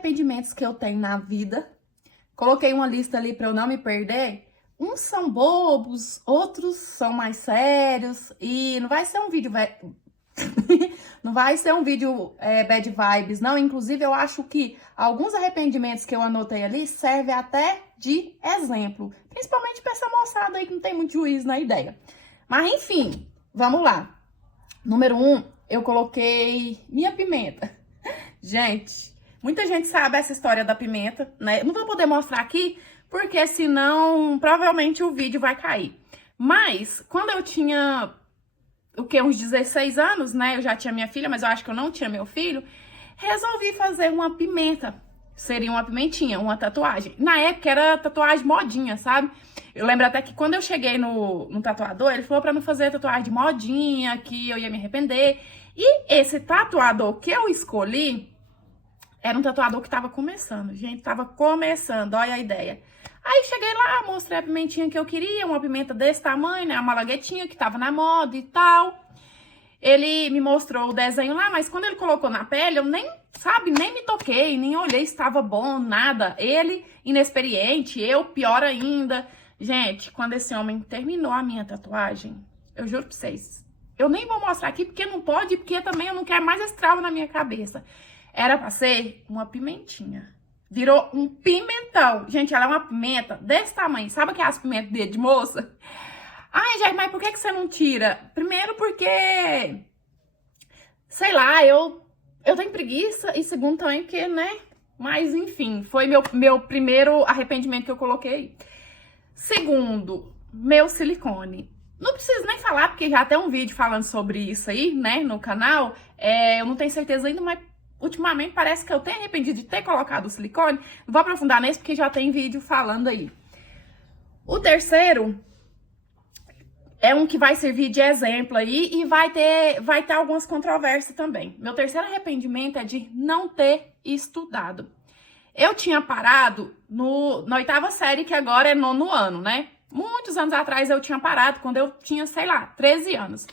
arrependimentos que eu tenho na vida. Coloquei uma lista ali para eu não me perder. Uns são bobos, outros são mais sérios. E não vai ser um vídeo... não vai ser um vídeo bad vibes, não. Inclusive, eu acho que alguns arrependimentos que eu anotei ali servem até de exemplo. Principalmente para essa moçada aí que não tem muito juízo na ideia. Mas, enfim, vamos lá. Número 1, eu coloquei minha pimenta. Gente, muita gente sabe essa história da pimenta, né? Não vou poder mostrar aqui, porque senão provavelmente o vídeo vai cair. Mas, quando eu tinha, uns 16 anos, né? Eu já tinha minha filha, mas eu acho que eu não tinha meu filho. Resolvi fazer uma pimenta. Seria uma pimentinha, uma tatuagem. Na época era tatuagem modinha, sabe? Eu lembro até que quando eu cheguei no tatuador, ele falou pra não fazer tatuagem de modinha, que eu ia me arrepender. E esse tatuador que eu escolhi era um tatuador que tava começando. Gente, tava começando, olha a ideia. Aí cheguei lá, mostrei a pimentinha que eu queria, uma pimenta desse tamanho, né? Uma malaguetinha que tava na moda e tal. Ele me mostrou o desenho lá, mas quando ele colocou na pele, eu nem me toquei, nem olhei se estava bom, nada. Ele, inexperiente, eu, pior ainda. Gente, quando esse homem terminou a minha tatuagem, eu juro pra vocês, eu nem vou mostrar aqui porque não pode, porque também eu não quero mais esse trauma na minha cabeça. Era pra ser uma pimentinha. Virou um pimentão. Gente, ela é uma pimenta desse tamanho. Sabe aquelas pimentas de moça? Ai, Jair, mas por que você não tira? Primeiro porque, sei lá, eu tenho preguiça. E segundo também porque, né? Mas enfim, foi meu primeiro arrependimento que eu coloquei. Segundo, meu silicone. Não preciso nem falar, porque já tem um vídeo falando sobre isso aí, né, no canal. Eu não tenho certeza ainda, mas ultimamente parece que eu tenho arrependido de ter colocado o silicone. Não vou aprofundar nesse, porque já tem vídeo falando aí. O terceiro é um que vai servir de exemplo aí e vai ter algumas controvérsias também. Meu terceiro arrependimento é de não ter estudado. Eu tinha parado na 8ª série, que agora é 9º ano, né? Muitos anos atrás eu tinha parado, quando eu tinha, sei lá, 13 anos.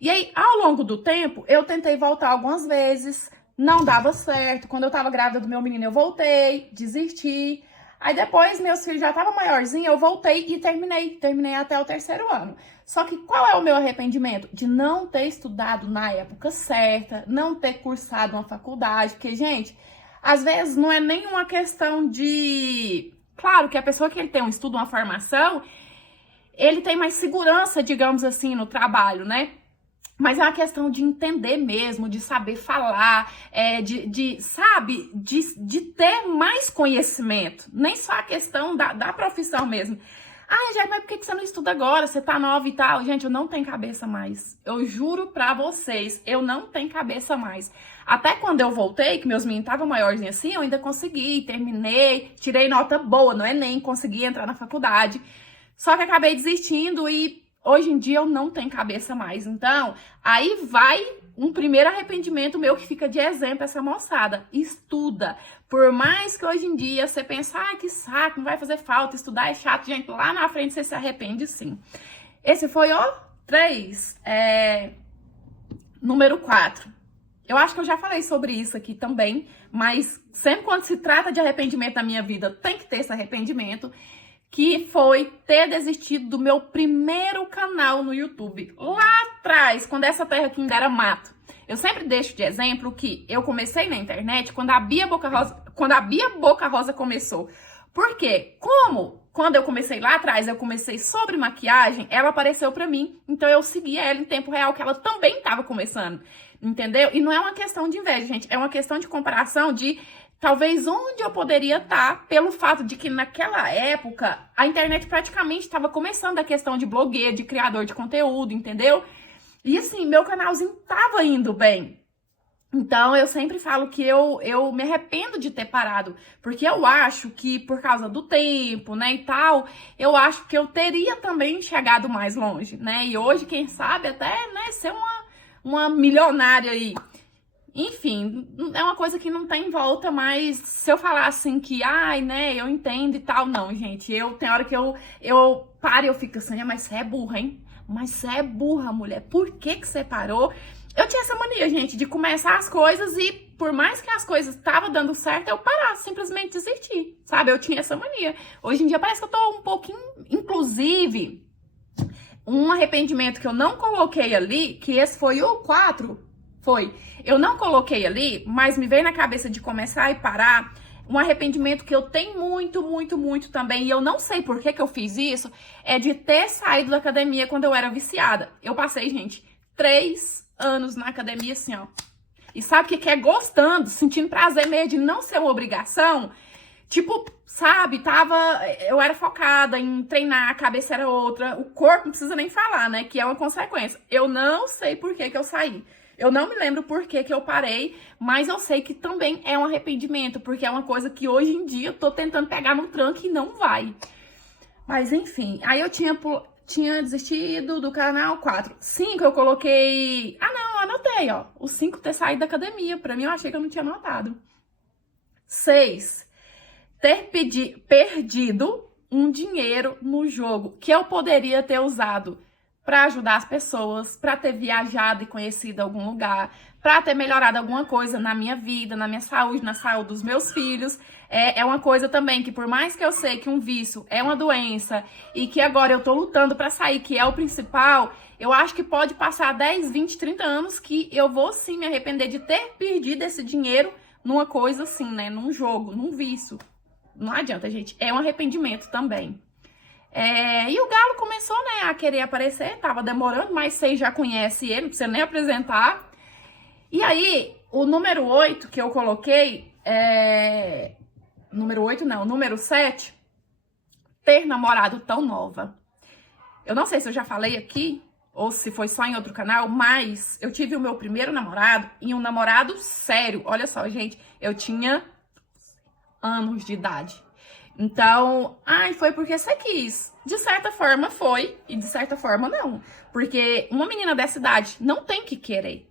E aí, ao longo do tempo, eu tentei voltar algumas vezes, não dava certo. Quando eu tava grávida do meu menino, eu voltei, desisti. Aí depois, meus filhos já estavam maiorzinhos, eu voltei e terminei até o 3º ano. Só que qual é o meu arrependimento? De não ter estudado na época certa, não ter cursado uma faculdade, porque, gente, às vezes não é nem uma questão de... Claro que a pessoa que ele tem um estudo, uma formação, ele tem mais segurança, digamos assim, no trabalho, né? Mas é uma questão de entender mesmo, de saber falar, de ter mais conhecimento. Nem só a questão da profissão mesmo. Ai, Jair, mas por que você não estuda agora? Você tá nova e tal. Gente, eu não tenho cabeça mais. Eu juro pra vocês, eu não tenho cabeça mais. Até quando eu voltei, que meus meninos estavam maiorzinhos assim, eu ainda consegui, terminei, tirei nota boa no Enem, consegui entrar na faculdade. Só que acabei desistindo e hoje em dia eu não tenho cabeça mais. Então, aí vai um primeiro arrependimento meu que fica de exemplo essa moçada. Estuda. Por mais que hoje em dia você pense, ah, que saco, não vai fazer falta, estudar é chato. Gente, lá na frente você se arrepende sim. Esse foi o 3. Número 4. Eu acho que eu já falei sobre isso aqui também, mas sempre quando se trata de arrependimento na minha vida, tem que ter esse arrependimento, que foi ter desistido do meu primeiro canal no YouTube. Lá atrás, quando essa terra aqui ainda era mato. Eu sempre deixo de exemplo que eu comecei na internet quando a Bia Boca Rosa começou. Por quê? Quando eu comecei lá atrás, eu comecei sobre maquiagem, ela apareceu pra mim. Então eu seguia ela em tempo real, que ela também estava começando. Entendeu? E não é uma questão de inveja, gente. É uma questão de comparação de talvez onde eu poderia estar, pelo fato de que naquela época a internet praticamente estava começando a questão de blogueiro, de criador de conteúdo, entendeu? E assim, meu canalzinho tava indo bem. Então, eu sempre falo que eu me arrependo de ter parado, porque eu acho que por causa do tempo, né, e tal, eu acho que eu teria também chegado mais longe, né? E hoje, quem sabe, até, né, ser uma milionária aí. Enfim, é uma coisa que não tem volta, mas se eu falar assim que, ai, né, eu entendo e tal, não, gente, tem hora que eu paro e eu fico assim, mas você é burra, hein? Mas você é burra, mulher, por que você parou? Eu tinha essa mania, gente, de começar as coisas e por mais que as coisas estavam dando certo, eu parasse, simplesmente desistir, sabe? Eu tinha essa mania. Hoje em dia parece que eu tô um pouquinho, inclusive, um arrependimento que eu não coloquei ali, que esse foi o 4, foi. Eu não coloquei ali, mas me veio na cabeça de começar e parar. Um arrependimento que eu tenho muito também, e eu não sei por que eu fiz isso, é de ter saído da academia quando eu era viciada. Eu passei, gente, 3 anos na academia assim, ó. E sabe o que é? Gostando, sentindo prazer mesmo de não ser uma obrigação. Tipo, sabe, eu era focada em treinar, a cabeça era outra, o corpo não precisa nem falar, né, que é uma consequência. Eu não sei por que eu saí. Eu não me lembro por que eu parei, mas eu sei que também é um arrependimento, porque é uma coisa que hoje em dia eu tô tentando pegar no tranco e não vai. Mas enfim, aí eu tinha desistido do canal 4. 5 eu coloquei... Ah não, eu anotei, ó. O 5 ter saído da academia, pra mim eu achei que eu não tinha anotado. 6, ter perdido um dinheiro no jogo que eu poderia ter usado para ajudar as pessoas, para ter viajado e conhecido algum lugar, para ter melhorado alguma coisa na minha vida, na minha saúde, na saúde dos meus filhos. É uma coisa também que, por mais que eu sei que um vício é uma doença e que agora eu tô lutando para sair, que é o principal, eu acho que pode passar 10, 20, 30 anos que eu vou sim me arrepender de ter perdido esse dinheiro numa coisa assim, né? Num jogo, num vício. Não adianta, gente. É um arrependimento também. E o Galo começou, né, a querer aparecer, tava demorando, mas vocês já conhecem ele, não precisa nem apresentar. E aí, o número 8 que eu coloquei, número 8 não, número 7, ter namorado tão nova. Eu não sei se eu já falei aqui, ou se foi só em outro canal, mas eu tive o meu primeiro namorado, e um namorado sério. Olha só, gente, eu tinha anos de idade. Então, foi porque você quis. De certa forma foi, e de certa forma não. Porque uma menina dessa idade não tem que querer.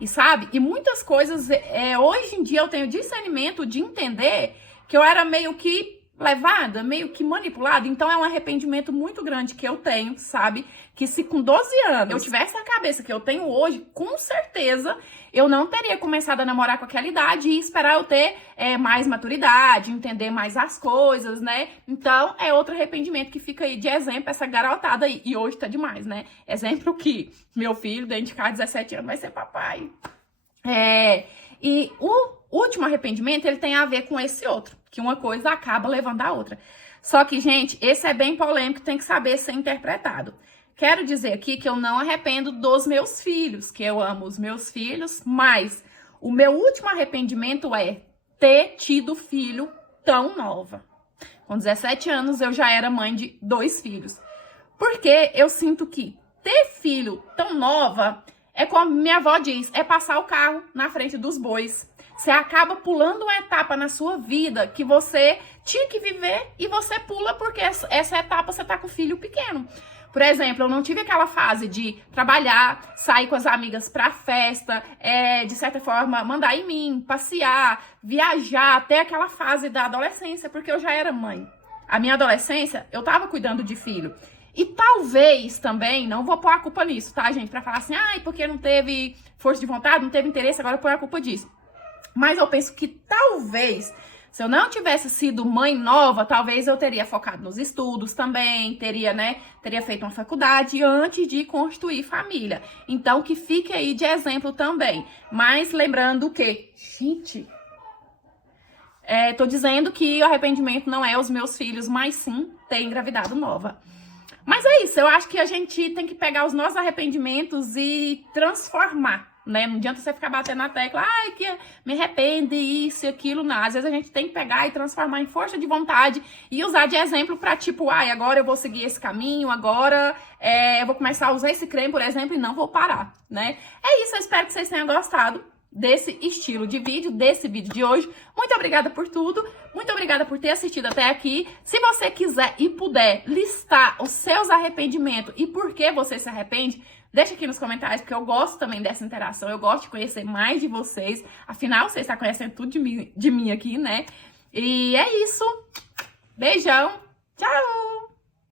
E sabe? E muitas coisas, hoje em dia eu tenho discernimento de entender que eu era meio que levada, meio que manipulada. Então é um arrependimento muito grande que eu tenho, sabe? Que se com 12 anos eu tivesse a cabeça que eu tenho hoje, com certeza eu não teria começado a namorar com aquela idade e esperar eu ter mais maturidade, entender mais as coisas, né? Então é outro arrependimento que fica aí de exemplo, essa garotada aí. E hoje tá demais, né? Exemplo que meu filho, dentro de casa, 17 anos, vai ser papai. E o último arrependimento, ele tem a ver com esse outro, que uma coisa acaba levando a outra. Só que, gente, esse é bem polêmico, tem que saber ser interpretado. Quero dizer aqui que eu não arrependo dos meus filhos, que eu amo os meus filhos, mas o meu último arrependimento é ter tido filho tão nova. Com 17 anos, eu já era mãe de 2 filhos. Porque eu sinto que ter filho tão nova é como minha avó diz, é passar o carro na frente dos bois. Você acaba pulando uma etapa na sua vida que você tinha que viver e você pula porque essa etapa você tá com o filho pequeno. Por exemplo, eu não tive aquela fase de trabalhar, sair com as amigas pra festa, de certa forma, mandar em mim, passear, viajar, até aquela fase da adolescência, porque eu já era mãe. A minha adolescência, eu tava cuidando de filho. E talvez também, não vou pôr a culpa nisso, tá, gente? Pra falar assim, porque não teve força de vontade, não teve interesse, agora eu pôr a culpa disso. Mas eu penso que talvez, se eu não tivesse sido mãe nova, talvez eu teria focado nos estudos também, teria feito uma faculdade antes de constituir família. Então, que fique aí de exemplo também. Mas lembrando que, gente, tô dizendo que o arrependimento não é os meus filhos, mas sim ter engravidado nova. Mas é isso, eu acho que a gente tem que pegar os nossos arrependimentos e transformar, né? Não adianta você ficar batendo na tecla, que me arrepende, isso e aquilo, não. Às vezes a gente tem que pegar e transformar em força de vontade e usar de exemplo pra tipo, agora eu vou seguir esse caminho, agora eu vou começar a usar esse creme, por exemplo, e não vou parar, né? É isso, eu espero que vocês tenham gostado desse estilo de vídeo, desse vídeo de hoje. Muito obrigada por tudo, muito obrigada por ter assistido até aqui. Se você quiser e puder listar os seus arrependimentos e por que você se arrepende, deixa aqui nos comentários, porque eu gosto também dessa interação, eu gosto de conhecer mais de vocês. Afinal, você está conhecendo tudo de mim aqui, né? E é isso. Beijão. Tchau!